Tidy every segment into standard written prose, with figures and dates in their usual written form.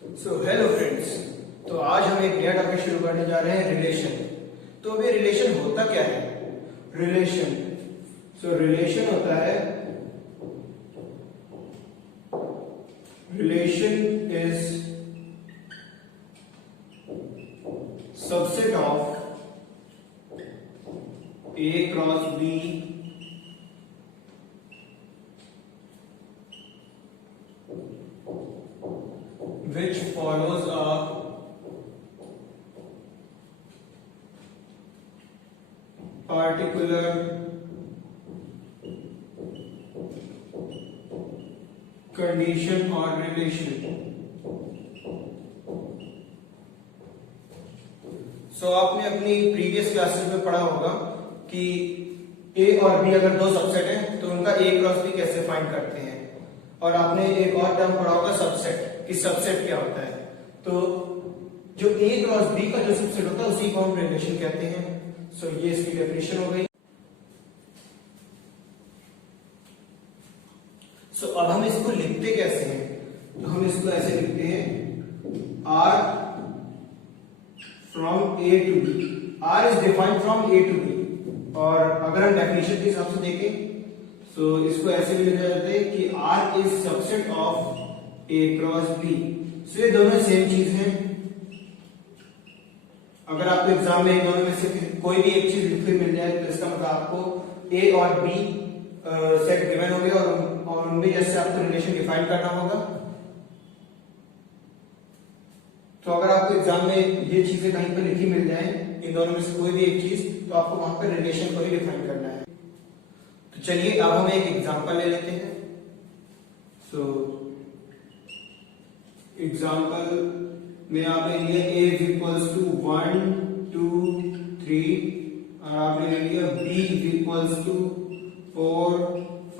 Hello friends. तो आज हम एक नया टॉपिक शुरू करने जा रहे हैं, रिलेशन। तो अभी रिलेशन होता क्या है? रिलेशन होता है, relation is subset of A cross B which follows a particular condition or relation। आपने अपनी प्रीवियस क्लासेस में पढ़ा होगा कि A और B अगर दो सबसेट हैं तो उनका A क्रॉस B कैसे फाइंड करते हैं, और आपने एक और टर्म पढ़ा होगा सबसेट, कि सबसेट क्या होता है। तो जो A क्रॉस B का जो सबसेट होता है उसी को हम रिलेशन कहते हैं। ये इसकी डेफिनेशन हो गई। अब हम इसको लिखते कैसे हैं? तो हम इसको ऐसे लिखते हैं, R from A to B। R is defined from A to B, और अगर हम डेफिनेशन के हिसाब से देखें तो इसको ऐसे भी लिखा जाता है कि R is subset of A cross B। ये दोनों सेम चीज हैं। अगर आपको एग्जाम में इन दोनों में से कोई भी एक चीज लिखी मिल जाए तो इसका मतलब आपको A और B सेट गिवन होंगे और उनमें जैसे आपको रिलेशन डिफाइन करना होगा। तो अगर आपको एग्जाम में ये चीजें कहीं पर लिखी मिल जाए, इन दोनों में से कोई भी एक चीज, तो आपको वहां पर रिलेशन को ही डिफाइन करना है। तो चलिए अब हम एक एग्जांपल ले लेते हैं। एग्जांपल में आपने लिया A इज इक्वल्स टू 1 2 3, और आपने ले लिया B इज इक्वल्स टू 4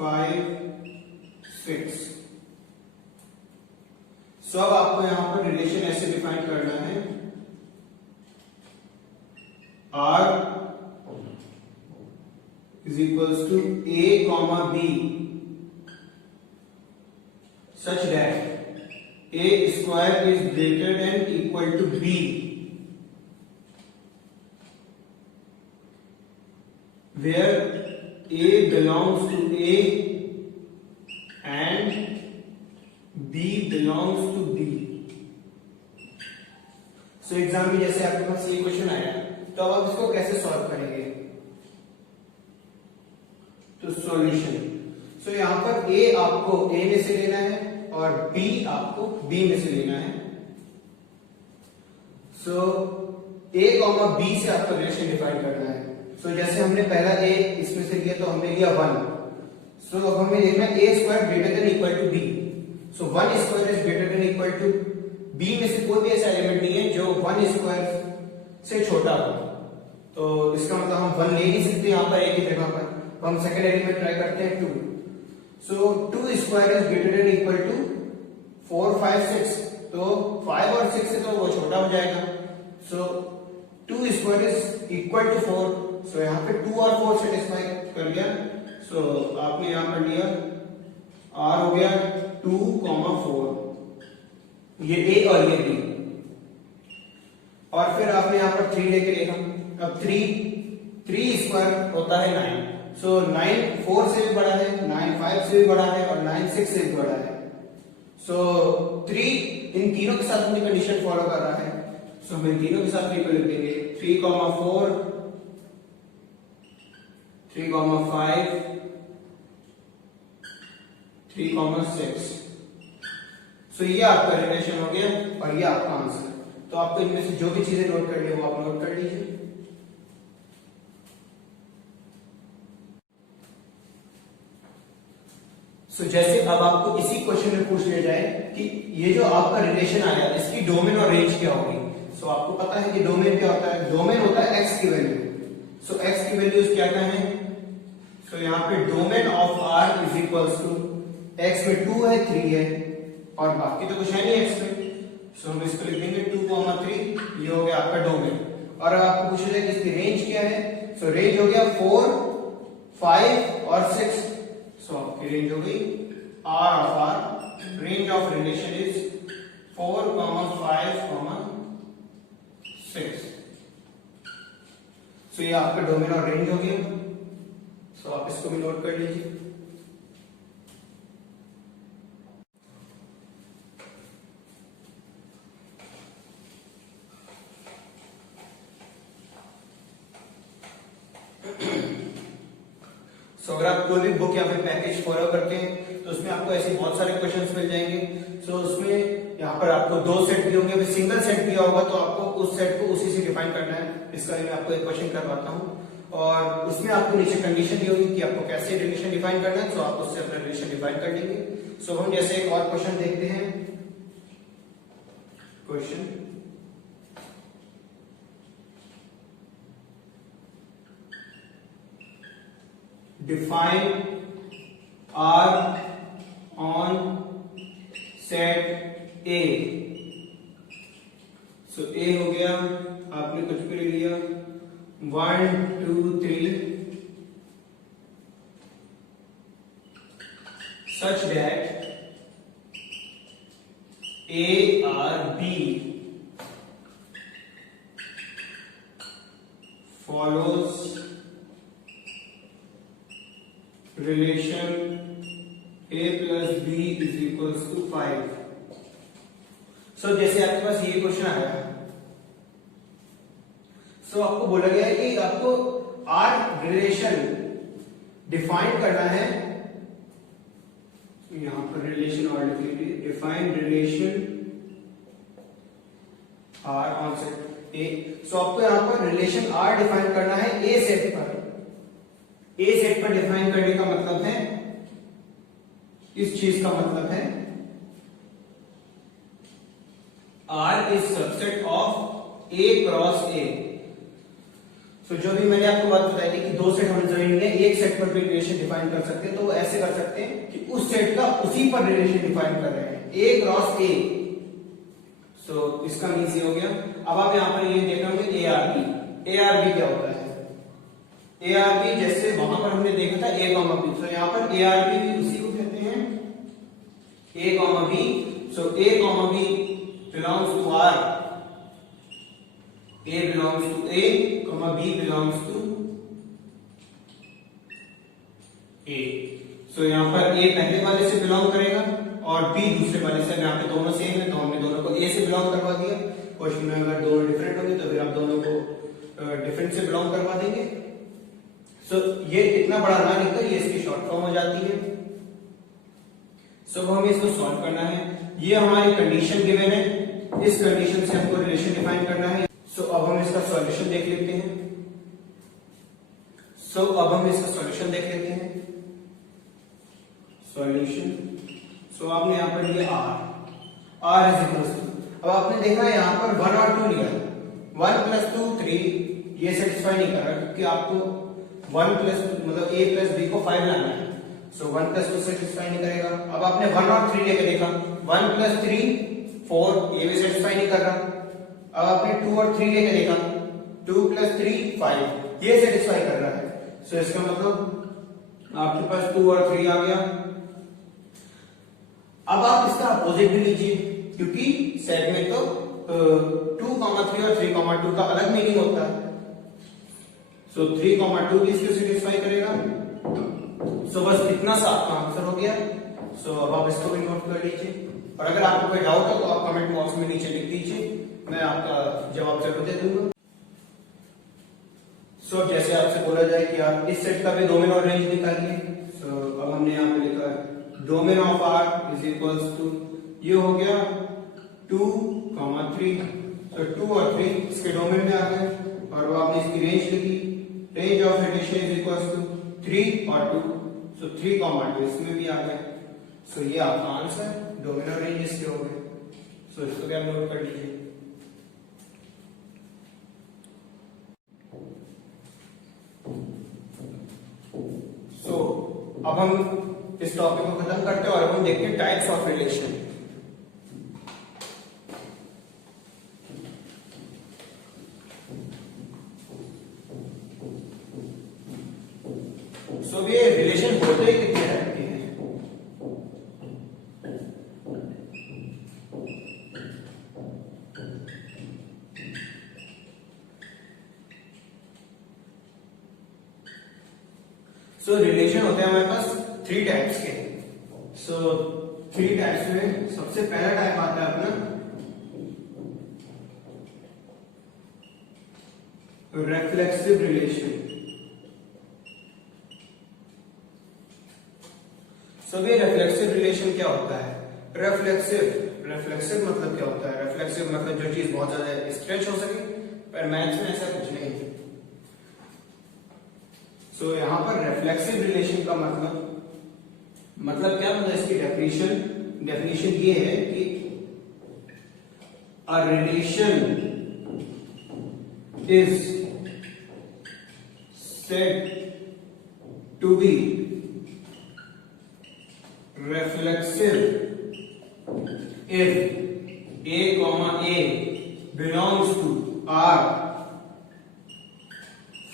5 6। अब आपको यहां पर रिलेशन ऐसे डिफाइन करना है, R is equals to A comma B such that A square is greater than equal to B, where A belongs to A and B belongs to B। Exam में जैसे आपके पास ये क्वेश्चन आया, तो अब आप इसको कैसे सॉल्व करेंगे? तो सॉल्यूशन, यहां पर A आपको A में से लेना है और B आपको B में से लेना है। A कॉमा B से आपको रिलेशन डिफाइन करना है। जैसे हमने पहला A इसमें से लिया तो हमने लिया 1। अब हमें देखना है A square greater than equal to B। 1 square is greater than equal to B में से कोई भी ऐसा एलिमेंट नहीं है जो 1 स्क्वायर से छोटा हो। तो इसका मतलब हम 1 ले नहीं सकते यहाँ पर एक ही जगह पर, तो हम सेकंड एलिमेंट ट्राई करते हैं 2। 2 square is greater than equal to 4 5 6। तो 5 और 6 से तो वो छोटा हो जाएगा। 2 स्क्वायर इज इक्वल टू 4। यहाँ पे 2 और 4 सेटिस्फाई कर लिया। आपने यहाँ पर लिया R हो गया 2, 4, ये A और ये B, और फिर आपने यहाँ पर 3 लेके लिखा। अब 3 स्क्वायर होता है 9। 9 4 से भी बड़ा है, 9 5 से भी बड़ा है, और 9 6 से भी बड़ा है। 3 इन तीनों के साथ अपनी कंडीशन फॉलो कर रहा है। हम इन तीनों के साथ 3 को लिख देंगे। 3, 4 3, 5 3, 6। ये आपका रिलेशन हो गया और ये आपका आंसर। तो आपको इनमें से जो भी चीजें नोट करनी है वो आप नोट कर लीजिए। जैसे अब आपको इसी क्वेश्चन में पूछ लिया जाए कि ये जो आपका रिलेशन आया इसकी डोमेन और रेंज क्या होगी। आपको पता है कि डोमेन क्या होता है? डोमेन होता है x की वैल्यू। x की वैल्यूज क्या क्या है? यहाँ पे domain of R is equals to x में 2 है 3 है और बाकी तो कुछ है नहीं x में। हम इसको लिख देंगे 2, 3। ये हो गया आपका डोमेन। और आपको पूछा जाए कि इसकी रेंज क्या है? रेंज हो गया 4, 5 और 6। आपकी रेंज हो गई R of R। Range of relation is 4, 5, 6। सो ये आपका डोमेन और रेंज हो गया। सो आप इसको भी नोट कर लीजिए। सो अगर आप कोई भी बुक या फिर पैकेज फॉलो करते हैं तो उसमें आपको ऐसे बहुत सारे क्वेश्चंस मिल जाएंगे। सो उसमें यहाँ पर आपको 2 सेट दिए होंगे, फिर सिंगल सेट दिया होगा तो आपको उस सेट को उसी से डिफाइन करना है। इसका मैं आपको एक क्वेश्चन करवाता हूँ और उसमें आपको नीचे कंडीशन दी होगी कि आपको कैसे रिलेशन डिफाइन करना है। सो आप उससे अपना रिलेशन डिफाइन कर लेंगे। सो हम जैसे एक और क्वेश्चन देखते हैं। Question define R on set A। So A हो गया, आपने कुछ भी ले लिया 1, 2, 3 such that A or B follows relation A plus B is equals to 5। सो जैसे आपके पास ये क्वेश्चन आया, सो आपको बोला गया है कि आपको R रिलेशन डिफाइन करना है। यहां पर रिलेशन और define relation R on set A। सो आपको यहां पर रिलेशन R डिफाइन करना है A सेट पर। ए सेट पर डिफाइन करने का मतलब है, इस चीज का मतलब है R is subset of A cross A। सो जो भी मैंने आपको बात बताई थी कि 2 सेट होने जरूरी नहीं है, एक सेट पर भी रिलेशन डिफाइन कर सकते हैं, तो वो ऐसे कर सकते हैं कि उस सेट का उसी पर रिलेशन डिफाइन कर रहे हैं, A क्रॉस A। सो इसका मीन्स ये हो गया। अब आप यहां पर ये देख रहे होंगे ARB। ARB क्या होता है? ARB जैसे वहां पर हमने देखा था A, B। सो यहां पर ARB भी उसी को कहते हैं A, B। So A, B belongs to R, A belongs to A, B belongs to A। सो यहां पर A पहले वाले से बिलोंग करेगा और B दूसरे वाले से। यहां पे दोनों सेम है तो हमने दोनों को A से बिलोंग करवा दिया। क्वेश्चन में अगर दोनों डिफरेंट होंगे तो फिर आप दोनों को डिफरेंट से बिलोंग करवा देंगे। सो ये इतना बड़ा ना लिखकर ये इसकी शॉर्ट फॉर्म हो जाती है। सो हमें इसको सॉल्व करना है। ये हमारी कंडीशन गिवन है, इस कंडीशन से हमको रिलेशन डिफाइन करना है। सो अब हम इसका सॉल्यूशन देख लेते हैं। सॉल्यूशन। सो आपने यहां पर लिया R इज इक्वल टू, अब आपने देखा यहां पर 1 और 2 लिया, 1 + 2 3, ये सेटिस्फाई नहीं कर रहा क्योंकि आपको 1 प्लस मतलब A प्लस B को 5 लाना है। सो 1 + 2 सेटिस्फाई नहीं करेगा। अब आपने 1 और 3 लेके देखा, 1 + 3 4, ये भी सेटिस्फाई नहीं कर रहा। अब आपने 2 और 3 लेके देखा, 2 + 3 5, ये सेटिस्फाई कर रहा है। सो इसका मतलब आपके पास 2 और 3 आ गया। अब आप इसका अपोजिट भी लीजिए क्योंकि सेट में तो 2, 3 और 3, 2 का अलग मीनिंग होता है। सो 3, 2 भी इसको सेटिस्फाई करेगा। सो बस इतना सा आपका आंसर हो गया। सो अब आप इसको भी नोट कर लीजिए और अगर आपको कोई डाउट हो तो आप कमेंट बॉक्स में नीचे लिख दीजिए, मैं आपका जवाब जरूर दे दूंगा। सो जैसे आपसे बोला जाए कि आप इस सेट का भी डोमेन और रेंज निकालिए। सो अब हमने यहाँ पे लिखा domain of R is equals to, ये हो गया 2, 3। तो 2 और 3 इसके डोमेन में आ गए और वो आपने इसकी रेंज लिखी, range of relation is equals to 3 और 2। सो 3, 2 इसमें भी आ गए। सो ये आपका आंसर डोमेन और रेंज इसके हो गए। सो इसको भी आप नोट कर लीजिए। सो अब हम इस टॉपिक को खत्म करते हैं और अब हम देखते हैं टाइप्स ऑफ रिलेशन। सो ये रिलेशन होते कितने टाइप के हैं? सो रिलेशन होते हैं हमारे पास 3 टाइप्स के। सो 3 टाइप्स में सबसे पहला टाइप आता है अपना रेफ्लेक्सिव रिलेशन। सो ये रेफ्लेक्सिव रिलेशन क्या होता है? रेफ्लेक्सिव मतलब क्या होता है? रेफ्लेक्सिव मतलब जो चीज बहुत ज्यादा स्ट्रेच हो सके, पर मैथ्स में ऐसा कुछ नहीं है। सो यहां पर रेफ्लेक्सिव रिलेशन का मतलब क्या? मतलब इसकी डेफिनेशन ये है कि a relation is said to be reflexive if a comma a belongs to R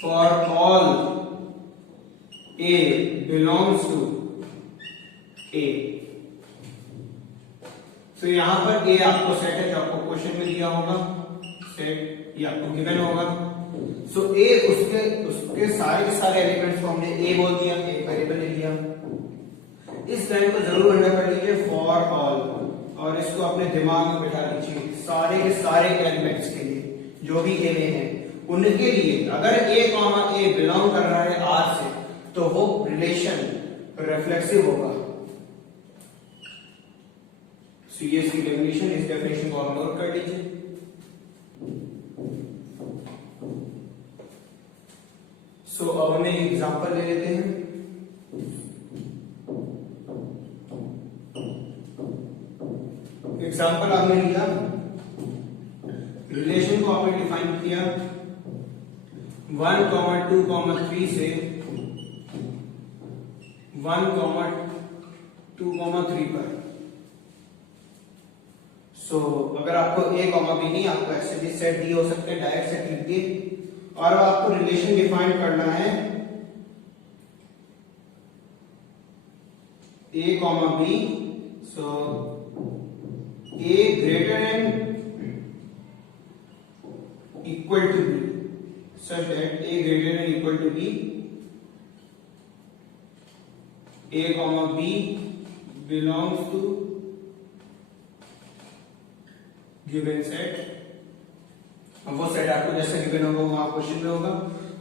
for all a belongs to a। तो यहां पर a आपको सेट है जो आपको क्वेश्चन में दिया होगा, सेट ये आपको गिवन होगा। सो a उसके सारे के सारे एलिमेंट्स को हमने a बोल दिया, एक वेरिएबल ले लिया। इस लाइन को जरूर अंडर कर लीजिए फॉर ऑल, और इसको अपने दिमाग में बिठा लीजिए सारे के सारे एलिमेंट्स के लिए जो भी ए में हैं उनके लिए अगर a कॉमा a बिलोंग कर रहा है R से तो वो रिलेशन रिफ्लेक्सिव होगा। सो ये इसकी डेफिनेशन, इस डेफिनेशन को आप नोट कर लीजिए। सो अब हम एक एग्जांपल ले लेते हैं। एग्जाम्पल आपने लिया, रिलेशन को आपने डिफाइन किया 1, 2, 3 से 1, 2, 3 पर। सो अगर आपको a, b नहीं, आपको ऐसे भी सेट दिए हो सकते हैं, डायरेक्ट सेट लिख दिए, और आपको रिलेशन डिफाइन करना है a, b। So a greater than equal to b such that a greater than equal to b, a comma b belongs to given set। अब वो सेट आपको जैसे गिवन होगा वहां क्वेश्चन में होगा।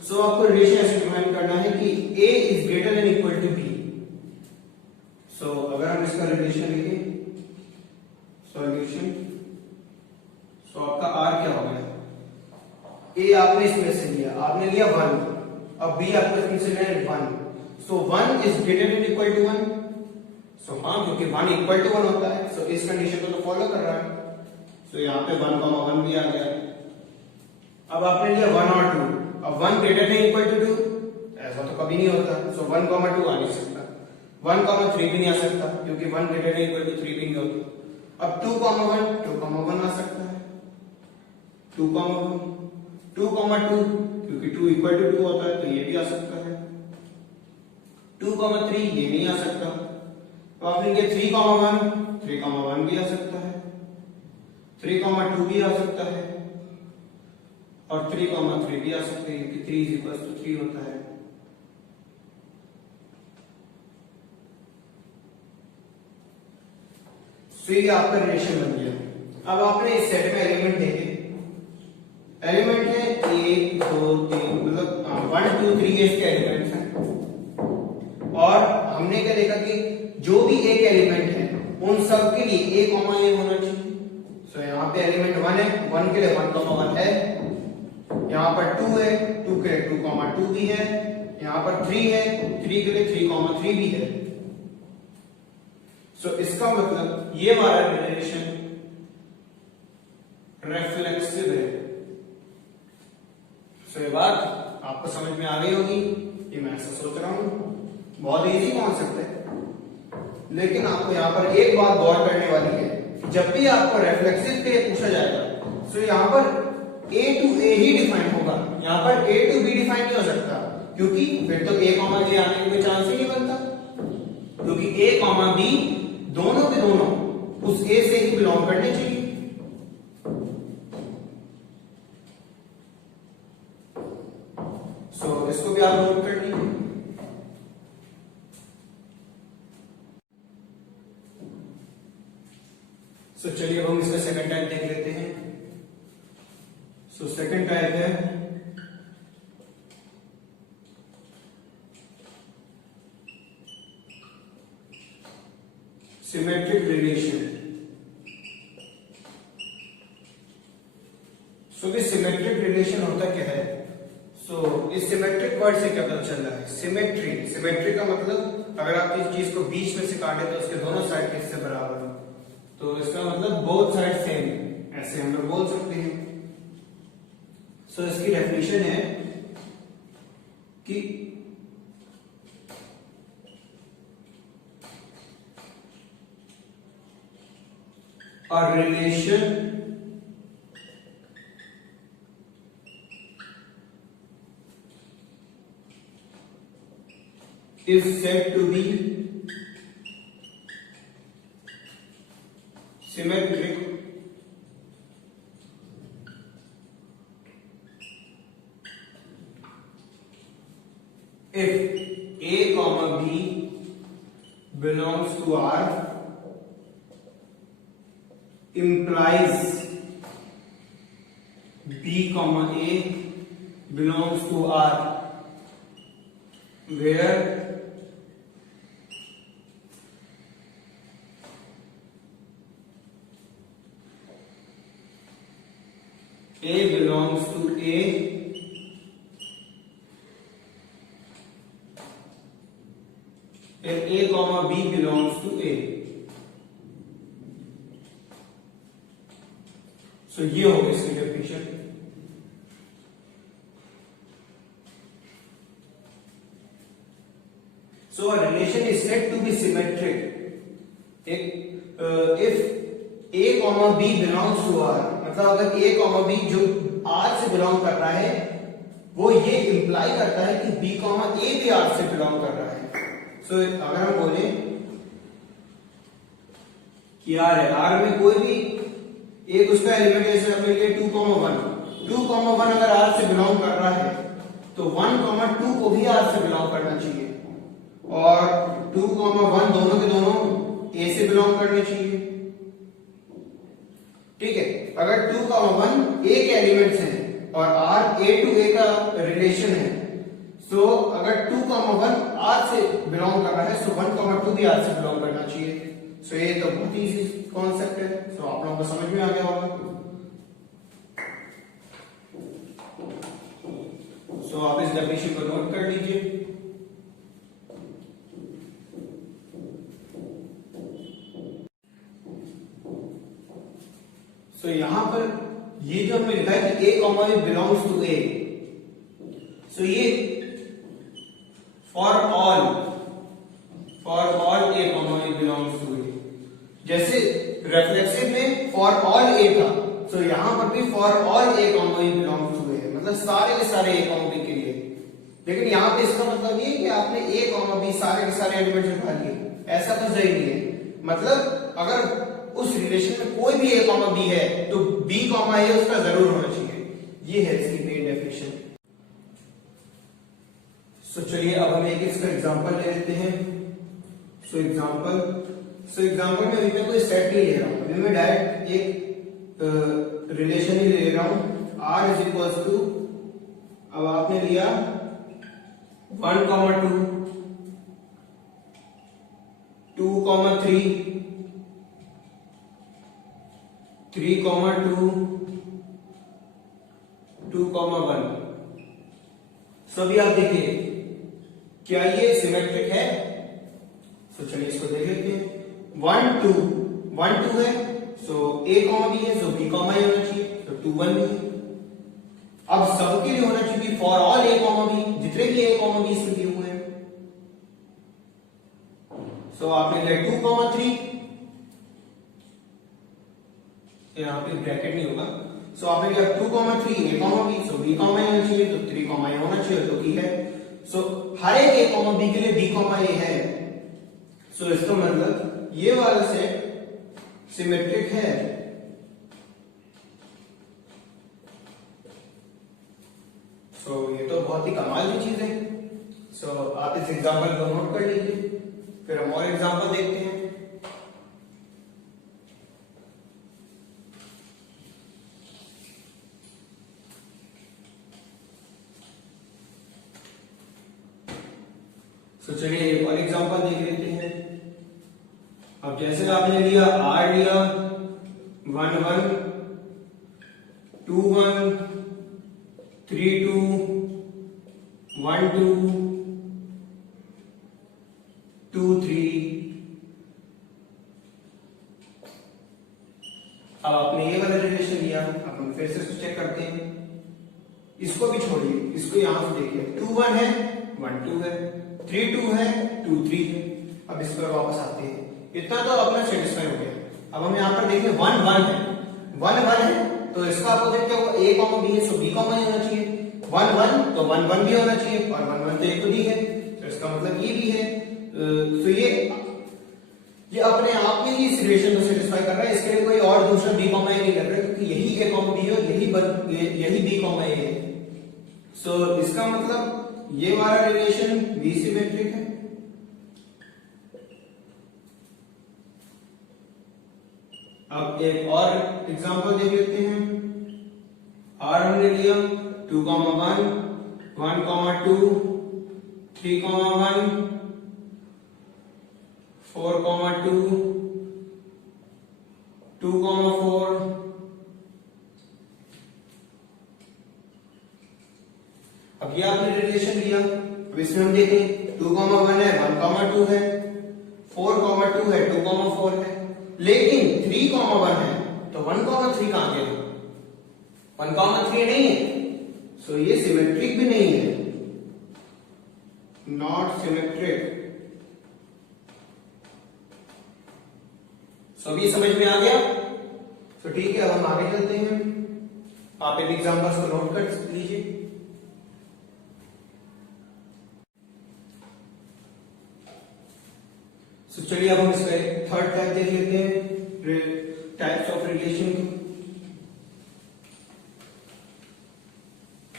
सो आपको रिलेशन ऐसे डिफाइन करना है कि a is greater than equal to b। सो अगर हम इसका रिलेशन लिखें सॉल्यूशन, सो आपका R क्या हो गया? A आपने इसमें से लिया, आपने लिया 1, अब B आपको इसमें से लिया 1। So 1 is greater than equal to 1। So हाँ, क्योंकि 1 इक्वल टू 1 होता है, सो इस कंडीशन को तो फॉलो कर रहा है। सो यहाँ पे 1, 1 भी आ गया। अब आपने लिया 1 और 2, अब 1 ग्रेटर देन इक्वल टू 2, ऐसा तो कभी नहीं होता। सो 1, 2 आ नहीं सकता, 1, 3 भी नहीं आ सकता, क्योंकि 1 ग्रेटर देन इक्वल टू 3 भी नहीं होता। अब 2, 1 आ सकता है, 2, 2, क्योंकि 2 इक्वल टू 2 होता है तो ये भी आ सकता है। 2, 3 ये नहीं आ सकता। तो आपने ये 3, 1 भी आ सकता है, 3, 2 भी आ सकता है, और 3, 3 भी आ सकते हैं, क्योंकि 3 इज इक्वल टू 3 होता है। सो ये आपका रिलेशन बन गया। अब आपने इस सेट में एलिमेंट देखे, एलिमेंट है 1, 2, 3, मतलब 1, 2, 3 इसके एलिमेंट्स हैं। और हमने क्या देखा कि जो भी एक एलिमेंट है उन सब के लिए a, a होना चाहिए। सो यहाँ पे एलिमेंट 1 है, 1 के लिए 1, 1 है, यहाँ पर 2 है, 2 के लिए 2, 2 भी है, यहाँ पर 3 है, 3 के लिए 3, 3 भी है। सो इसका मतलब ये हमारा रिलेशन रिफ्लेक्सिव है। सो ये बात आपको समझ में आ गई होगी, ये मैं ऐसा सोच रहा हूं, बहुत इजी कॉन्सेप्ट है। लेकिन आपको यहाँ पर एक बात गौर करने वाली है, जब भी आपको रिफ्लेक्सिव के लिए पूछा जाएगा तो यहाँ पर a to a he define होगा, यहाँ पर a to b डिफाइन नहीं हो सकता, क्योंकि फिर तो a, a आने का कोई चांस ही नहीं बनता, क्योंकि a, b दोनों के दोनों उस a से ही बिलोंग करने चाहिए। सो इसको भी आप नोट कर लीजिए। सो चलिए अब हम इसका सेकंड टाइप देख लेते हैं। सो सेकंड टाइप है सिमेट्रिक रिलेशन। सो ये सिमेट्रिक रिलेशन होता क्या है? सो इस सिमेट्रिक वर्ड से क्या पता चल रहा है? सिमेट्री, सिमेट्री का मतलब अगर आप इस चीज को बीच में से काटे तो उसके दोनों साइड किससे बराबर हो, तो इसका मतलब बोथ साइड सेम, ऐसे हम लोग बोल सकते हैं। सो इसकी डेफिनेशन है कि a relation is said to be symmetric if A comma B belongs to R implies B comma A belongs to R where A belongs to A and A comma B belongs to A। सो ये हो गई इसकी definition. So a relation is said to be symmetric if A comma B belongs to R, मतलब अगर A comma B जो R से belong कर रहा है वो ये इंप्लाई करता है कि B comma A भी R से बिलोंग कर रहा है। सो अगर हम बोले कि R है, R में कोई भी एक उसका एलिमेंट जैसे अपने लिए 2,1 अगर R से बिलोंग कर रहा है तो 1,2 को भी R से बिलोंग करना चाहिए और 2,1 दोनों के दोनों A से बिलोंग करने चाहिए। ठीक है, अगर 2,1 A के एलिमेंट्स हैं और R A to A का रिलेशन है, सो अगर 2,1 R से बिलोंग कर रहा है सो 1,2 भी R से बिलोंग करना चाहिए। सो ये तो बहुत इजी कॉन्सेप्ट है, सो आप लोगों को समझ में आ गया होगा। सो आप इस डेफिनेशन को नोट कर लीजिए। सो यहां पर ये जो हमने लिखा है कि A comma B belongs to A, सो ये for all A comma B belongs to A, जैसे रिफ्लेक्सिव में फॉर ऑल A था, सो यहां पर भी for all A comma B belongs to A, मतलब सारे के सारे A comma B के लिए। लेकिन यहां पे इसका मतलब ये कि आपने A comma B सारे के सारे एलिमेंट्स उठा लिए, ऐसा तो सही नहीं है। मतलब अगर उस रिलेशन में कोई भी A comma B है तो B comma A उसका जरूर होना चाहिए। ये है इसकी मेन डेफिनेशन। सो चलिए अब हम एक इसका एग्जांपल ले लेते हैं। सो एग्जांपल में अभी मैं कोई सेट नहीं ले रहा हूं, अभी मैं डायरेक्ट एक रिलेशन ही ले रहा हूं। R इज इक्वल्स टू, अब आपने लिया 1,2 2,3 3,2 2,1। सभी आप देखिए क्या ये सिमेट्रिक है? सो चलिए इसको देख लेते हैं। 1 2 है, सो A कॉमा B है, सो B कॉमा A होना चाहिए, तो 2 1 भी है। अब सबके लिए होना चाहिए for all A comma B, जितने भी A कॉमा B से दिए हुए हैं। सो आपने लिया 2,3, यहाँ पे ब्रैकेट नहीं होगा, सो आपने लिया 2,3 A comma B, so B comma A होना चाहिए, तो 3 कॉमा A होना चाहिए, तो ठीक है। सो हर एक A कॉमा B के लिए B कॉमा A है, सो इसका मतलब ये वाला सेट सिमेट्रिक है। सो ये तो बहुत ही कमाल की चीज है। सो आप इस एग्जांपल को नोट कर लीजिए, फिर हम और एग्जांपल देखते हैं। तो चलिए एक और एग्जांपल देख लेते हैं। अब जैसे आपने लिया r लिया 1 1 2 1 3 2 1 2 2 3। अब आपने ये वाला रिलेशन लिया, अब हम फिर से चेक करते हैं। इसको भी छोड़िए, इसको यहां से देखिए 2 1 है 1 2 है 3 2 है 2 3 है। अब इस पर वापस आते हैं, इतना तो अपना सेटिस्फाई हो गया। अब हम यहाँ पर देखें 1 1 है 1 1 है तो इसका अपोजिट क्या होगा, a कॉमा b है, सो b कॉमा होना चाहिए। 1 1 तो 1 1 भी होना चाहिए और 1 1 तो एक खुद ही है, तो इसका मतलब ये भी है। तो ये अपने आप में ही इस रिलेशन को सेटिस्फाई कर रहा है, इसके लिए कोई और दूसरा b कॉमा a नहीं लग रहा है, क्योंकि यही a कॉमा b है और यही b कॉमा a है। सो इसका मतलब ये हमारा रिलेशन b सिमेट्रिक है। अब एक और एग्जांपल देख लेते हैं। r हमने लिया 2 1 1 2 3 1 4 2 2 4। अब ये आपने रिलेशन लिया, अब इसमें हम देखें 2 1 है 1 2 है 4 2 है 2 4 है, लेकिन 3 1 है तो 1 3 कहां गया, 1 3 नहीं है, सो ये सिमेट्रिक भी नहीं है, नॉट सिमेट्रिक। सभी समझ में आ गया? तो ठीक है, अब हम आगे चलते हैं। आप इन एग्जांपल्स को नोट कर लीजिए। तो चलिए अब हम इसका थर्ड टाइप देख लेते हैं, टाइप्स ऑफ रिलेशन की।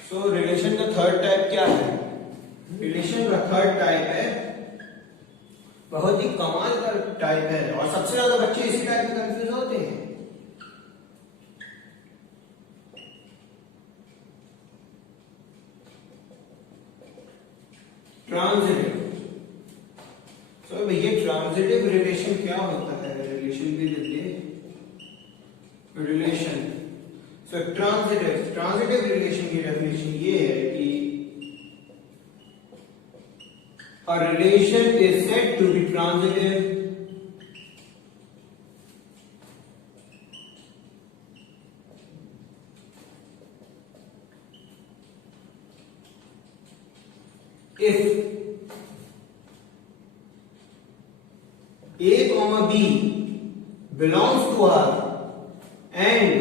सो रिलेशन का थर्ड टाइप क्या है? रिलेशन का थर्ड टाइप है, बहुत ही कमाल का टाइप है और सबसे ज्यादा बच्चे इसी टाइप में कंफ्यूज होते हैं। ट्रांजिटिव। सो भैया ट्रांजिटिव रिलेशन क्या होता है? रिलेशन भी देते रिलेशन। सो ट्रांजिटिव रिलेशन की डेफिनेशन ये है कि a relation is said to be transitive if a comma b belongs to R and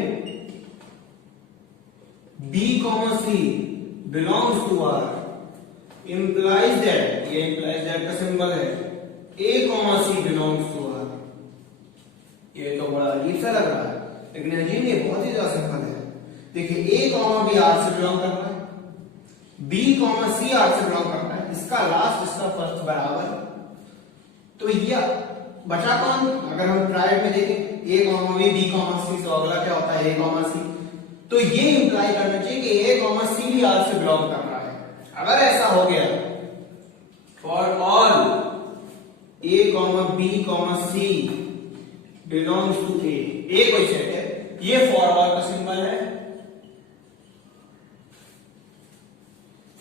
b comma c belongs to R, implies that, ये implies that का सिंबल है, a comma c belongs to R। ये तो बड़ा अजीब सा लग रहा है, लेकिन अजीब ये बहुत ही ज्यादा सिंपल है। देखिए a comma b R से बिलोंग कर रहा है, b comma c R से बिलोंग करता है, इसका लास्ट इसका फर्स्ट बराबर, तो ये बचा कौन? अगर हम ट्राइड में देखें a comma b b comma c, तो अगला क्या होता है a comma c, तो ये इंप्लाई करना चाहिए कि a comma c भी R से बिलोंग कर रहा है। अगर ऐसा हो गया, for all a b c belongs to a कोई सेट है, ये फॉर ऑल का सिंबल है।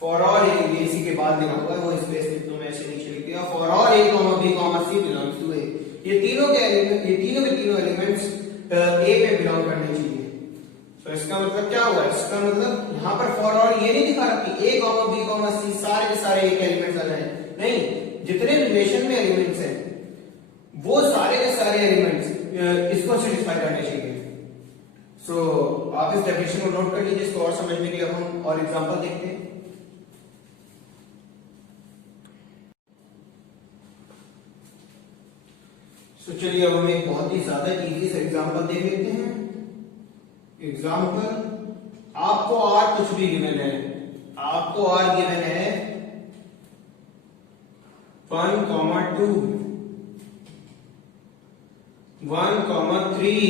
फॉर ऑल इसी के बाद लिखा हुआ है, वो स्पेस तो मैं ऐसे नीचे लिख दिया, for all a b c belongs to a। ये तीनों के एलिमेंट्स a पे बिलोंग करने चाहिए। तो इसका मतलब क्या हुआ? इसका मतलब यहां पर फॉर ऑल ये नहीं दिखा रहा कि a b c सारे के सारे एक एलिमेंट्स आ जाए, नहीं, जितने रिलेशन में एलिमेंट्स हैं वो सारे के सारे एलिमेंट्स इसको सेटिस्फाई करने चाहिए। सो आप इस डेफिनेशन को नोट कर लीजिए, इसको और समझने के लिए अब हम और एग्जांपल देखते हैं। तो चलिए अब हम एक बहुत ही ज्यादा इजी सा एग्जांपल देख लेते हैं। एग्जाम्पल, आपको आर कुछ भी गिवन है, आपको आर गिवन है 1 2 1 3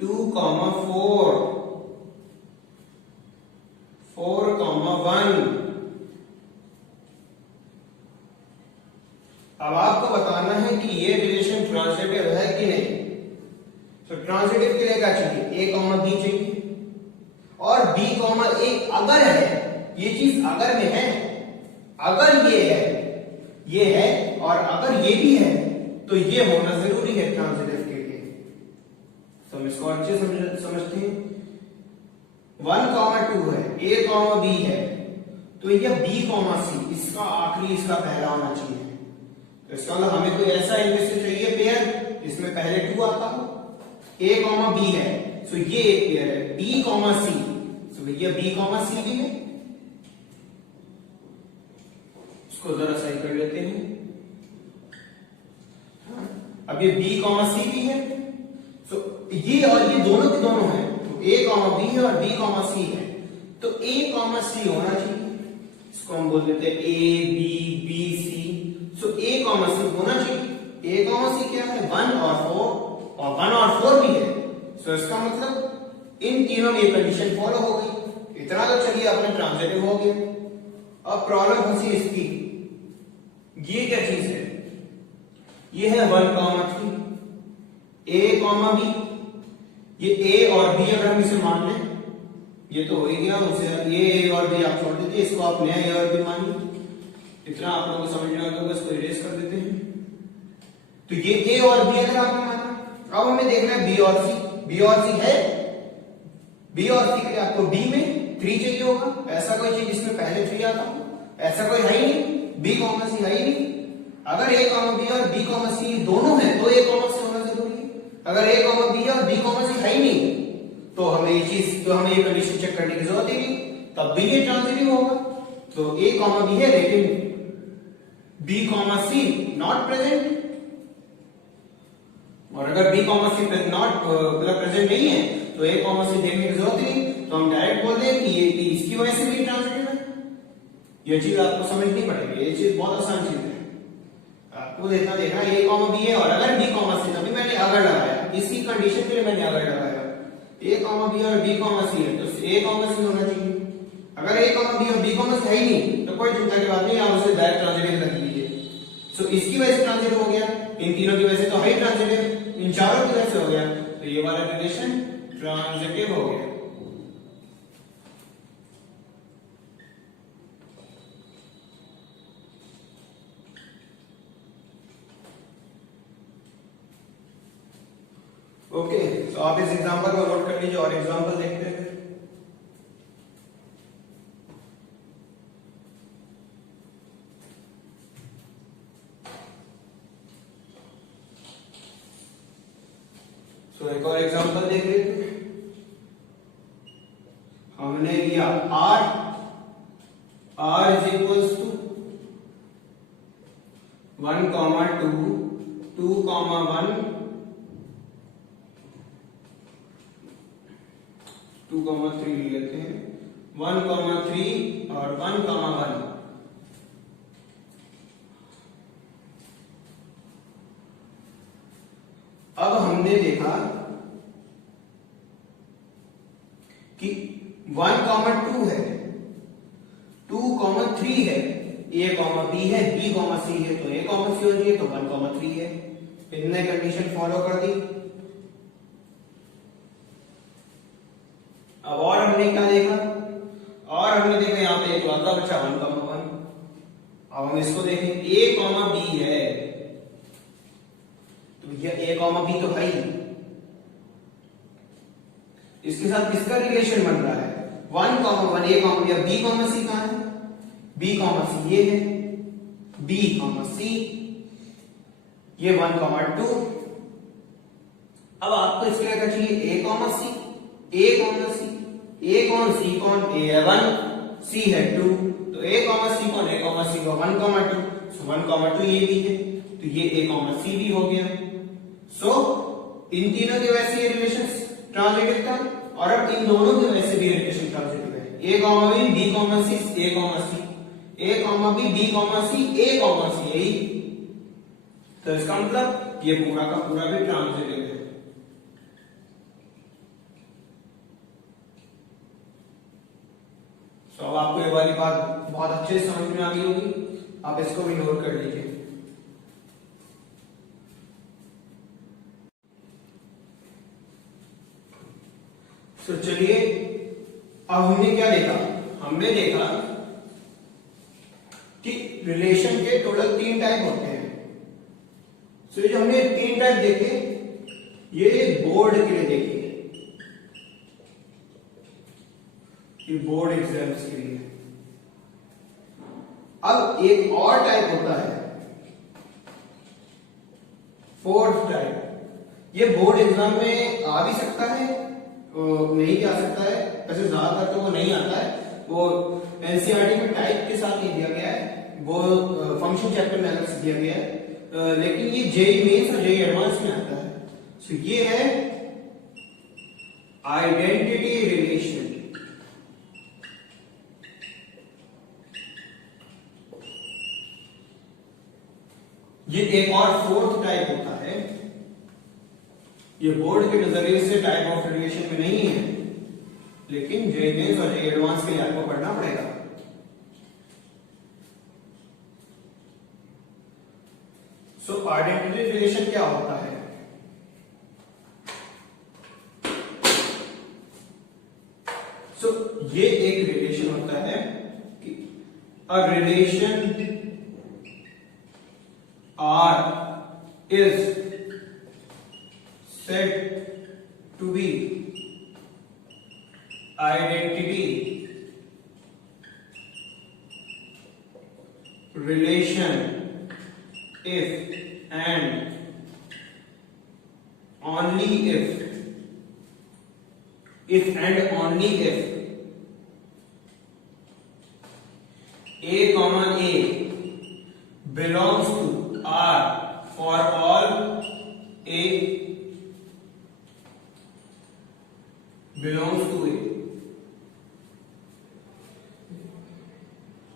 2 4 4 1 अब आपको बताना है कि ये रिलेशन ट्रांजिटिव है कि नहीं। तो ट्रांजिटिव के लिए क्या चाहिए, ए कॉमा बी चाहिए और बी कॉमा ए अगर है, ये चीज अगर में है, अगर ये है और अगर ये भी है तो ये होना जरूरी है ट्रांजिटिव के लिए। तो हम इसको अच्छे समझते हैं। 1,2 है, ए कॉमा बी है, तो यह बी कॉमा सी इसका आखिरी, इसका पहला होना चाहिए। तो इसका मतलब हमें कोई ऐसा इनमें से चाहिए पेयर जिसमें पहले 2 आता हो। ए कॉमा बी है, सो ये एक पेयर है, बी कॉमा सी, सो भैया बी कॉमा सी भी है। इसको जरा सही कर लेते हैं। अब ये बी कॉमा सी भी है, तो ये और ये दोनों के दोनों है, तो ए कॉमा बी है और बी कॉमा सी है, तो ए कॉमा सी होना चाहिए। इसको हम बोल देते हैं A B B C, so A comma C होना चाहिए। ए कॉमा सी क्या है, 1 और 4, और 1 और 4 भी है, सो इसका मतलब इन तीनों में कंडीशन फॉलो हो गई। इतना तो चलिए अपने ट्रांजिटिव हो गया। अब प्रॉब्लम फंसी इसकी, ये क्या चीज है, ये है 1,3, ए कॉमा बी, ये ए और बी अगर हम इसे मान लें, ये तो हो ही गया, उसे ये ए और बी आप छोड़ देते, इसको आप नया ए और बी मानिए। इतना आप लोगों को समझ में आ गया, इसको इरेज कर देते हैं। तो ये ए और बी अगर आपने माना, अब हमें देखना है बी और सी। बी और सी है, बी और सी के लिए आपको बी में 3 चाहिए होगा, ऐसा कोई चीज जिसमें पहले 3 आता हो, ऐसा कोई है ही नहीं, बी कॉमा सी है ही नहीं। अगर ए कॉमा बी और बी कॉमा सी दोनों है तो ए कॉमा सी होना जरूरी है। अगर ए कॉमा बी और बी कॉमा सी है ही नहीं तो हमें ये चीज, तो हमें ये कंडीशन चेक करने की जरूरत ही नहीं, तब भी ये ट्रांजिटिव होगा। तो ए कॉमा बी है लेकिन B comma C not present, और अगर बी कॉमा सी नॉट मतलब प्रेजेंट नहीं है तो ए कॉमा सी देखने की जरूरत ही नहीं, तो हम डायरेक्ट बोल दें कि ये इसकी वजह से भी ट्रांजिटिव है। ये चीज आपको समझनी पड़ेगी, ये चीज बहुत आसान चीज है। आपको देखना ए कॉमा बी है और अगर बी कॉमा सी, तभी मैंने अगर लगाया, इसी कंडीशन के लिए मैंने अगर लगाया। ए कॉमा बी और बी कॉमा सी है तो ए कॉमा सी होना चाहिए। अगर ए कॉमा बी और बी कॉमा सी है ही नहीं तो कोई चिंता की बात नहीं, आप उसे डायरेक्ट ट्रांजिटिव रख लीजिए। सो इसकी वजह से ट्रांजिटिव हो गया, इन तीनों की वजह से तो है ट्रांजिटिव, इन चारों की वजह से हो गया, तो ये वाला रिलेशन ट्रांजिटिव हो गया। ओके, तो आप इस एग्जांपल को नोट कर लीजिए और एग्जांपल देखते हैं। तो एक और एग्जांपल देख लेते हैं। हमने लिया r इज इक्वल्स टू 1,2, 2,1, 2,3 ले लेते हैं, 1,3 और 1,1। अब हमने देखा कि 1,2 है, 2,3 है, ए कॉमा बी है, बी कॉमा सी है, तो ए कॉमा सी हो जाए, तो 1,3 है। इतने कंडीशन फॉलो कर दी। अब और हमने क्या देखा, और हमने देखा यहाँ पे एक लौता बचा 1,1। अब हम इसको देखें, ए कॉमा बी है, तो ये ए कॉमा बी तो है ही, इसके साथ किसका रिलेशन बन रहा है, 1,1 ए कॉमा बी। अब बी कॉमा सी कहां है, बी कॉमा सी ये है, बी कॉमा सी ये 1,2। अब आपको इसके लिए क्या चाहिए, ए कॉमा सी, ए कॉमा सी, ए कौन सी कौन, ए है 1, सी है 2, तो ए कॉमा सी कौन, ए कॉमा सी को 1,2, सो 1,2 ये भी है, तो ये ए कॉमा सी भी हो गया। सो इन तीनों की वजह से ये रिलेशन ट्रांजिटिव था, और अब इन दोनों की वजह से भी रिलेशन ट्रांजिटिव है। ए कॉमा बी, बी कॉमा सी, ए कॉमा सी, ए कॉमा बी, बी कॉमा सी, ए कॉमा सी, यही। तो इसका मतलब ये पूरा का पूरा भी ट्रांजिटिव है। तो अब आपको ये वाली बात बहुत अच्छे से समझ में आ गई होगी, आप इसको भी नोट कर लीजिए। तो चलिए अब हमने क्या देखा, हमने देखा कि रिलेशन के टोटल 3 टाइप होते हैं। सो ये जो हमने 3 टाइप देखे ये बोर्ड के लिए देखे, ये बोर्ड एग्जाम्स के लिए। अब एक और टाइप होता है 4th टाइप, ये बोर्ड एग्जाम में आ भी सकता है नहीं भी आ सकता है, वैसे ज्यादातर तो वो नहीं आता है, वो एनसीईआरटी में टाइप के साथ नहीं दिया गया है, वो फंक्शन चैप्टर में अलग से दिया गया है, लेकिन ये जेईई मेंस और जेईई एडवांस में आता है। सो ये है आइडेंटिटी रिलेशन। ये एक और 4th टाइप होता है, ये बोर्ड के नजरिए से टाइप ऑफ रिलेशन में नहीं है, लेकिन जेईई मेंस और जेईई एडवांस के लिए आपको पढ़ना पड़ेगा। सो आइडेंटिटी रिलेशन क्या होता है? सो ये एक रिलेशन होता है कि a relation R is said to be identity relation if and only if and only if A comma A belongs to R for all A belongs to A।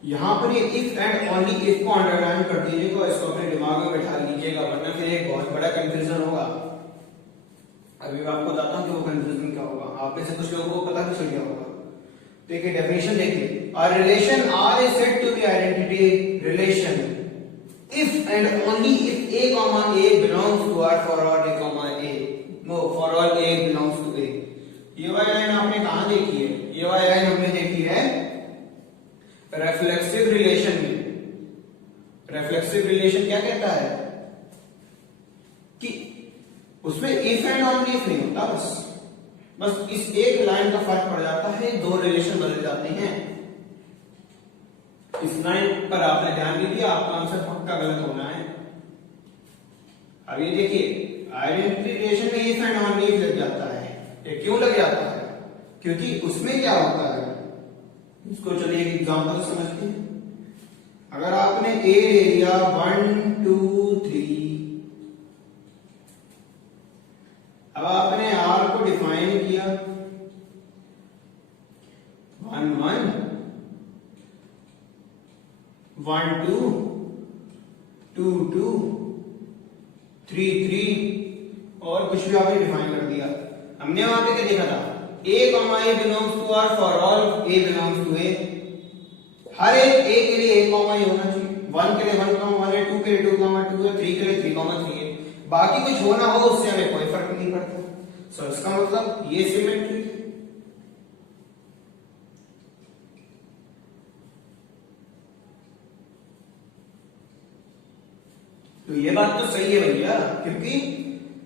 यहां पर ये इफ एंड ओनली इफ को underline कर दीजिएगा, इसको अपने दिमाग में बैठा लीजिएगा, वरना फिर एक बहुत बड़ा कंफ्यूजन होगा। अभी मैं आपको बताता हूं कि वो कंफ्यूजन क्या होगा, आप में से कुछ लोगों को पता भी चल गया होगा। तो एक डेफिनेशन देखिए, a relation R is said to be identity relation if and only if A comma A belongs to R for all A comma A, no for all A belongs to A। ये वाली line आपने कहां देखी है? ये वाली line हमने देखी है रेफ्लेक्सिव रिलेशन में। रेफ्लेक्सिव रिलेशन क्या कहता है कि उसमें इफ एंड ओनली इफ नहीं होता, बस इस एक लाइन का फर्क पड़ जाता है, 2 रिलेशन बदल जाते हैं। इस लाइन पर आपने ध्यान दीजिए, आपका आंसर पक्का गलत होना है। अब ये देखिए आइडेंटिटी रिलेशन में इफ एंड ओनली इफ लग जाता है। ये क्यों लग जाता है? क्योंकि उसमें क्या होता है, इसको चलिए एक एग्जांपल समझते हैं। अगर आपने ए ले लिया 1 2 3, अब आपने आर को डिफाइन किया 1 1 1 2 2 2 3 3 और कुछ भी आपने डिफाइन कर दिया। हमने वहां पे क्या देखा था? A comma A belongs to R for all A belongs to A। हर एक A के लिए A comma A होना चाहिए, 1 के लिए 1 comma 1 है, 2 के लिए 2 comma 2 है, 3 के लिए 3 comma 3 है। बाकी कुछ होना हो उससे हमें कोई फर्क नहीं पड़ता। सो इसका मतलब ये सिमेट्री। तो ये बात तो सही है भैया, क्योंकि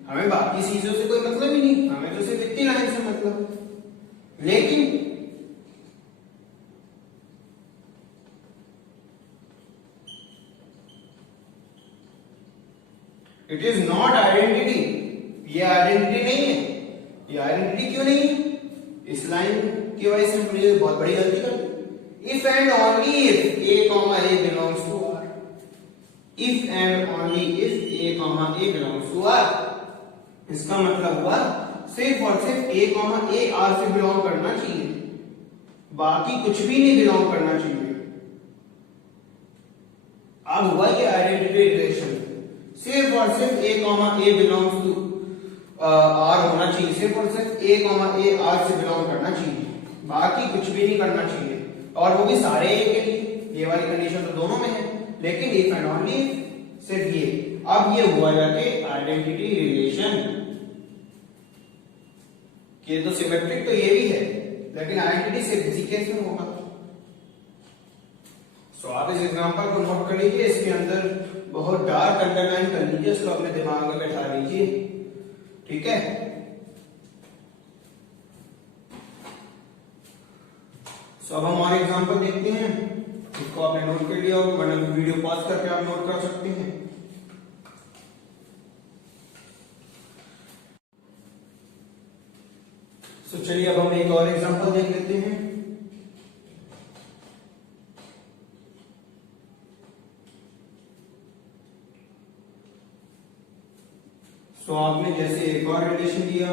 हमें बाकी चीजों से कोई मतलब ही नहीं, हमें तो सिर्फ इतनी लाइन से मतलब। लेकिन इट इज नॉट आइडेंटिटी, ये आइडेंटिटी नहीं है। ये आइडेंटिटी क्यों नहीं है? इस लाइन की वजह से हमने बहुत बड़ी गलती कर दी। If and only if A comma A belongs to R, if and only if A comma A belongs to R, इसका मतलब हुआ सिर्फ और सिर्फ A comma A R से बिलोंग करना चाहिए, बाकी कुछ भी नहीं बिलोंग करना चाहिए। अब हुआ ये आइडेंटिटी रिलेशन, सिर्फ और सिर्फ A comma A belongs to R होना चाहिए, सिर्फ और सिर्फ A comma A R से बिलोंग करना चाहिए, बाकी कुछ भी नहीं करना चाहिए, और वो भी सारे A के लिए। ये वाली कंडीशन तो दोनों में है, लेकिन इफ एंड ओनली सिर्फ ये। अब ये हुआ जाके आइडेंटिटी रिलेशन। कि ये तो सिमेट्रिक तो ये भी है, लेकिन आइडेंटिटी सिर्फ इसी केस में होगा। सो आप इस एग्जांपल को नोट कर लीजिए, इसके अंदर बहुत डार्क अंडरलाइन कर लीजिए, इसको अपने दिमाग में बैठा लीजिए, ठीक है। सो अब हम और एग्जांपल देखते हैं, इसको आपने नोट कर लिया होगा, वरना वीडियो पॉज करके आप नोट कर सकते हैं। तो चलिए अब हम एक और एग्जांपल देख लेते हैं। सो आपने जैसे एक और रिलेशन लिया,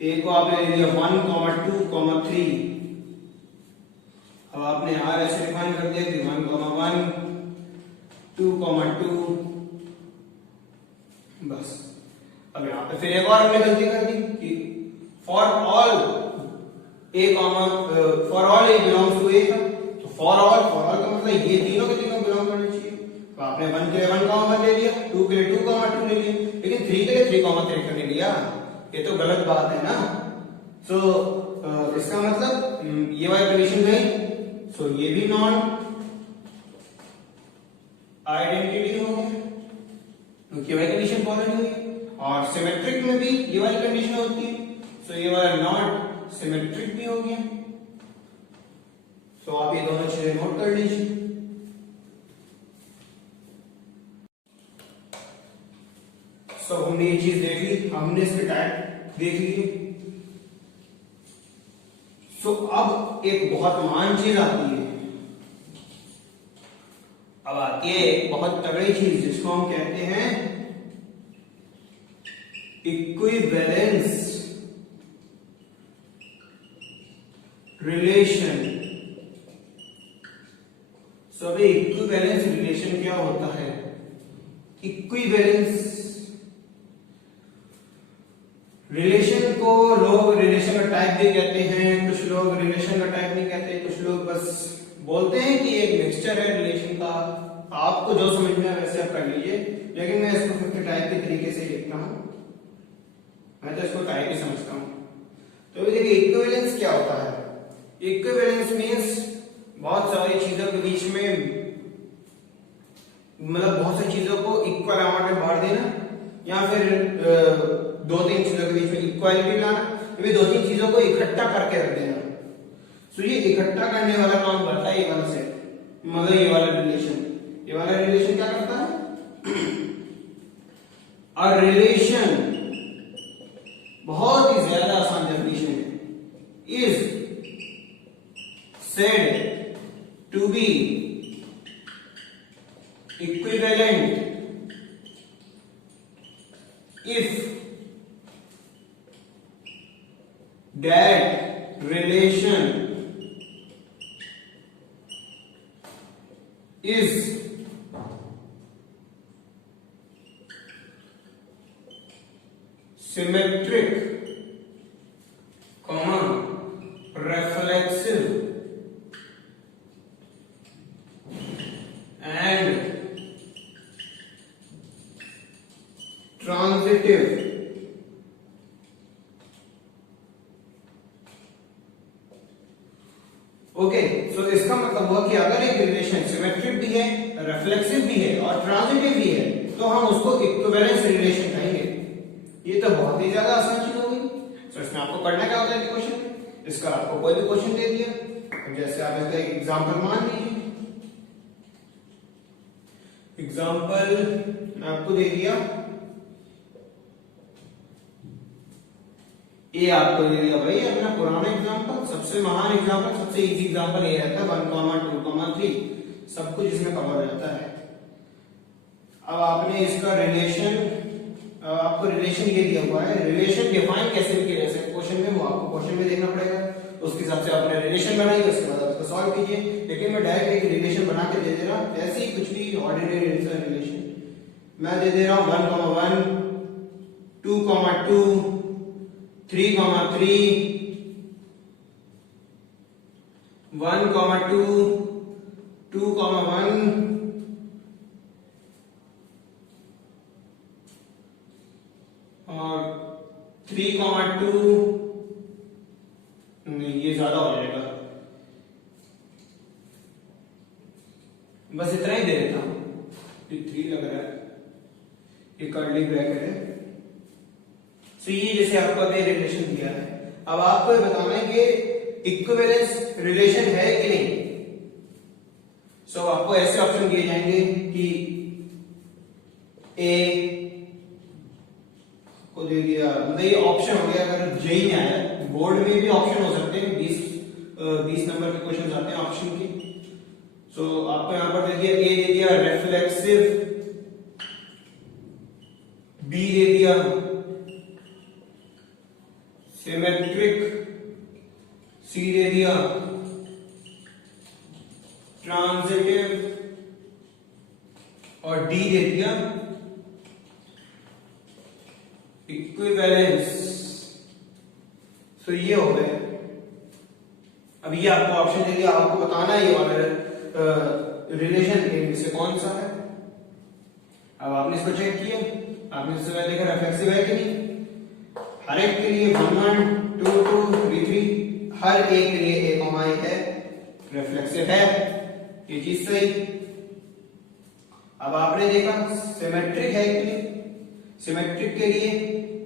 ए को आपने लिया 1, 2, 3। अब आपने आर ऐसे डिफाइन कर दिया कि 1, 1, 2, 2। बस अब यहां पे फिर एक और हमने गलती कर दी कि for all A belongs to A था, तो फॉर ऑल का मतलब ये तीनों के तीनों बिलोंग करने चाहिए। तो आपने 1 के लिए 1, ले लिया, 2 के लिए 2, 2 ले लिया, लेकिन 3 के लिए 3, 3 क्यों नहीं लिया? ये तो गलत बात है ना। सो इसका मतलब ये वाली कंडीशन गई, सो ये भी नॉन आइडेंटिटी हो गया, क्योंकि ये वाली कंडीशन फॉलो नहीं हुई। और सिमेट्रिक में भी ये वाली कंडीशन होती है, सो ये वाला नॉट सिमेट्रिक भी हो गया। सो आप ये दोनों चीजें नोट कर लीजिए। सो हमने ये चीज देख ली, हमने इसके टाइप देख लिए। सो अब एक बहुत महान चीज आती है, अब आती है एक बहुत तगड़ी चीज जिसको हम कहते हैं इक्विवेलेंस रिलेशन। सो अभी इक्विवेलेंस रिलेशन क्या होता है? इक्विवेलेंस रिलेशन को लोग रिलेशन का टाइप भी कहते हैं, कुछ लोग रिलेशन का टाइप नहीं कहते, कुछ लोग बस बोलते हैं कि एक मिक्सचर है रिलेशन का। आपको जो समझ में है वैसे आप कर लीजिए, लेकिन मैं इसको फिर टाइप के तरीके से लिखता हूं, मैं तो इसको टाइप ही समझता हूं। तो देखिए इक्विवेलेंस क्या होता है? इक्विवेलेंस मींस बहुत सारी चीजों के बीच में, मतलब बहुत सारी चीजों को इक्वल अमाउंट में बांट देना, या फिर 2-3 चीजों के बीच में इक्वालिटी लाना, या 2-3 चीजों को इकट्ठा करके रख देना। सो ये इकट्ठा करने वाला काम करता है ये वाला सेट, मतलब ये वाला रिलेशन। ये वाला रिलेशन क्या करता है? अ रिलेशन, बहुत ही ज्यादा आसान डेफिनेशन है, is said to be equivalent if that relation is symmetric, reflexive and transitive। Okay, so इसका मतलब हुआ कि अगर एक रिलेशन सिमेट्रिक भी है, रिफ्लेक्सिव भी है और ट्रांजिटिव भी है, तो हम उसको इक्विवेलेंस रिलेशन कहेंगे। ये तो बहुत ही ज्यादा आसान चीज हो गई। सो इसमें आपको करना क्या होता है क्वेश्चन में, इसका आपको कोई भी क्वेश्चन दे दिया, जैसे आप इसका एक एग्जांपल मान लीजिए, एग्जांपल मैं आपको दे दिया, ये आपको दे दिया भाई अपना पुराना एग्जांपल, सबसे महान एग्जांपल, सबसे इजी एग्जांपल ये रहता है 1, 2, 3, सब कुछ इसमें कवर हो जाता है। अब आपने इसका रिलेशन, आपको रिलेशन ये दिया हुआ है, रिलेशन डिफाइन कैसे किया जा सकता है क्वेश्चन में, वो आपको क्वेश्चन में देखना पड़ेगा, उसके हिसाब से आपने रिलेशन बनाई, उसके बाद उसको सॉल्व कीजिए। लेकिन मैं डायरेक्ट एक रिलेशन बना के दे दे रहा हूं, ऐसे ही कुछ भी ऑर्डिनरी रिलेशन मैं दे दे रहा हूं 1, 2, 3, 1, 2, 1 और 3,2 नहीं, ये ज्यादा हो जाएगा, बस इतना ही दे देता हूं, ये 3 लग रहा है, ये कर्ली ब्रैकेट है। सो ये जैसे आपको अभी रिलेशन दिया है, अब आपको ये बताना है कि इक्विवेलेंस रिलेशन है कि नहीं। सो आपको ऐसे ऑप्शन दिए जाएंगे कि ए को दे दिया, मतलब ये ऑप्शन हो गया, अगर जेई में आया, बोर्ड में भी ऑप्शन हो सकते हैं, 20 नंबर के क्वेश्चन आते हैं ऑप्शन की। सो आपको यहां पर दे दिया, ए दे दिया रिफ्लेक्सिव, बी दे दिया सिमेट्रिक, सी दे दिया ट्रांजिटिव और डी दे दिया इक्विवेलेंस। तो ये हो गए। अब ये आपको ऑप्शन दे दिया, आपको बताना है ये वाला रिलेशन इनमें से कौन सा है। अब आपने इसको चेक किया, आपने इससे पहले देखा रिफ्लेक्सिव है कि नहीं, हर एक के लिए 1 1 2 2 3 3, हर एक के लिए ए कॉमा है, रिफ्लेक्सिव है, ये चीज सही। अब आपने देखा सिमेट्रिक है कि नहीं, सिमेट्रिक के लिए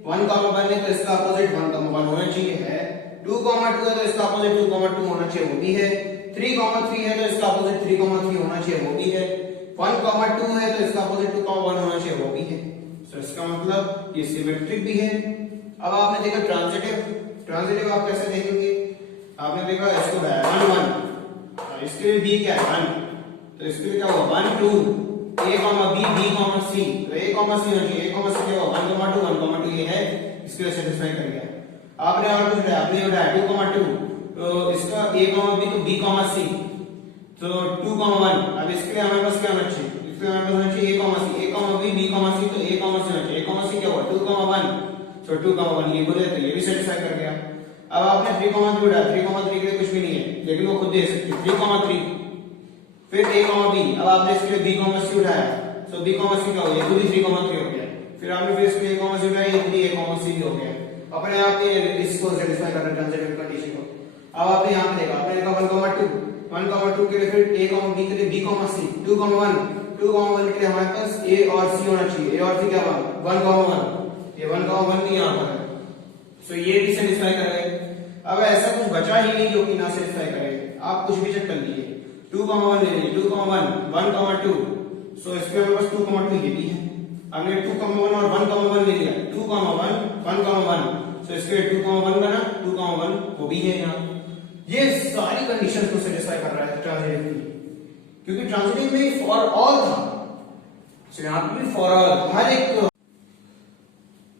1,1 है तो इसका अपोजिट 1,1 होना चाहिए, है 2,2 है तो इसका अपोजिट 2,2 होना चाहिए, वो भी है 3,3 है तो इसका अपोजिट 3,3 होना चाहिए, वो भी है 1,2 है तो इसका अपोजिट 2,1 होना चाहिए, वो भी है। तो इसका मतलब ये सिमेट्रिक भी है। अब आपने देखा ट्रांजिटिव, ट्रांजिटिव आप कैसे देखेंगे, आपने देखा इसको 1 1, इसके लिए बी क्या है 1, तो इसके लिए क्या होगा 1 2, ए कॉमा बी, बी कॉमा सी, तो ए कॉमा सी होना चाहिए, ए कॉमा सी क्या होगा 1,2 ये है, इसके लिए सेटिस्फाई कर गया। आपने और कुछ उठाया, आपने उठाया 2,2, तो इसका ए कॉमा बी तो बी कॉमा सी, तो 2,1, अब इसके लिए हमारे पास क्या होना चाहिए, इसके लिए हमारे पास होना चाहिए ए कॉमा सी, ए कॉमा बी, बी कॉमा सी, तो ए कॉमा सी होना चाहिए, ए कॉमा सी क्या हुआ 2,1, तो 2,1 ये बोले तो ये भी सेटिस्फाई कर गया। अब आपने 3,3 उठाया, 3,3 के लिए कुछ भी नहीं है, लेकिन वो खुद दे सकते 3,3, फिर a b, अब आपने इसके लिए b, c उठाया, तो b, c क्या हो गया, खुद ही 3,3 हो गया, फिर आपने फिर इसके लिए a, c उठाया, ये खुद ही a, c हो गया, अपने आप ही इसको सेटिस्फाई कर रहा है ट्रांजिटिव कंडीशन को। अब आपने यहां पे देखा, आपने देखा 1,2 के लिए फिर a, b के लिए b, c, 2,1 के लिए हमारे पास a और c होना चाहिए, a और c क्या हुआ 1,1, ये 1,1 भी यहां पर है, सो ये भी सेटिस्फाई कर गए। अब ऐसा कुछ बचा ही नहीं जो कि ना सेटिस्फाई करे, आप कुछ भी चेक कर लीजिए, 2,1 ले लीजिए, 2,1 1,2, सो इसके हमारे पास 2,2 ये भी है, हमने 2,1 और 1,1 ले लिया, 2,1 1,1, सो इसके लिए 2,1 बना, 2,1 वो भी है यहाँ। ये सारी कंडीशंस को सेटिस्फाई कर रहा है ट्रांजिटिव में, क्योंकि ट्रांजिटिव में फॉर ऑल था, सो यहाँ पे भी फॉर ऑल हर एक।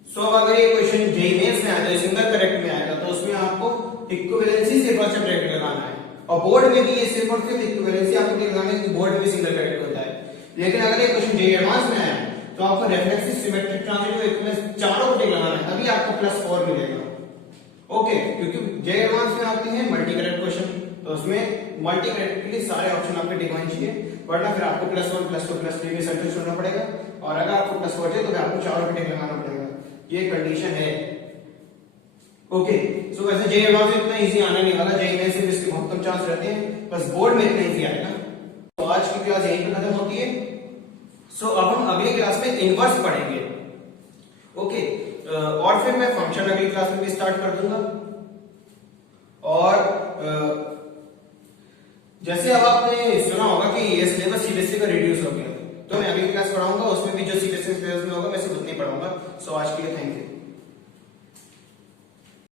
सो अगर ये क्वेश्चन जेईई मेंस में आया तो सिंगल करेक्ट में आएगा, तो उसमें आपको इक्विवेलेंसी सिर्फ और सिर्फ करेक्ट लगाना है, और बोर्ड में भी ये सिर्फ और सिर्फ इक्विवेलेंसी आपको लगाना है कि बोर्ड में भी सिंगल करेक्ट होता है। लेकिन अगर ये क्वेश्चन जेईई एडवांस में आया तो आपको रेफ्लेक्सिव, सिमेट्रिक, ट्रांजिटिव, इक्विवेलेंस चारों को टिक लगाना है, तभी आपको +4 मिलेगा। ओके, क्योंकि जेईई एडवांस में आते हैं मल्टी करेक्ट क्वेश्चन, तो उसमें मल्टी करेक्ट के लिए सारे ऑप्शन आपके टिक होने चाहिए, वरना फिर आपको +1 +2 +3 में सेंटेंस चुनना पड़ेगा, और अगर आपको +4 चाहिए तो फिर आपको चारों पे टिक लगाना पड़ेगा, ये कंडीशन है। ओके, सो वैसे जेईई एडवांस में इतना इजी आना नहीं वाला, जेईई मेंस में इसके बहुत कम चांस रहते हैं, बस बोर्ड में इतना इजी आएगा। तो आज की क्लास यहीं पे खत्म होती है। सो अब हम अगली क्लास में इनवर्स पढ़ेंगे। ओके, और फिर मैं फंक्शन अगली क्लास में भी स्टार्ट कर दूंगा, और जैसे अब आपने सुना होगा कि ये सिलेबस सीबीएसई का रिड्यूस हो गया, तो मैं अगली क्लास पढ़ाऊंगा, उसमें भी जो सीबीएसई सिलेबस में होगा मैं सिर्फ उतना ही पढ़ाऊंगा। सो आज के लिए थैंक यू।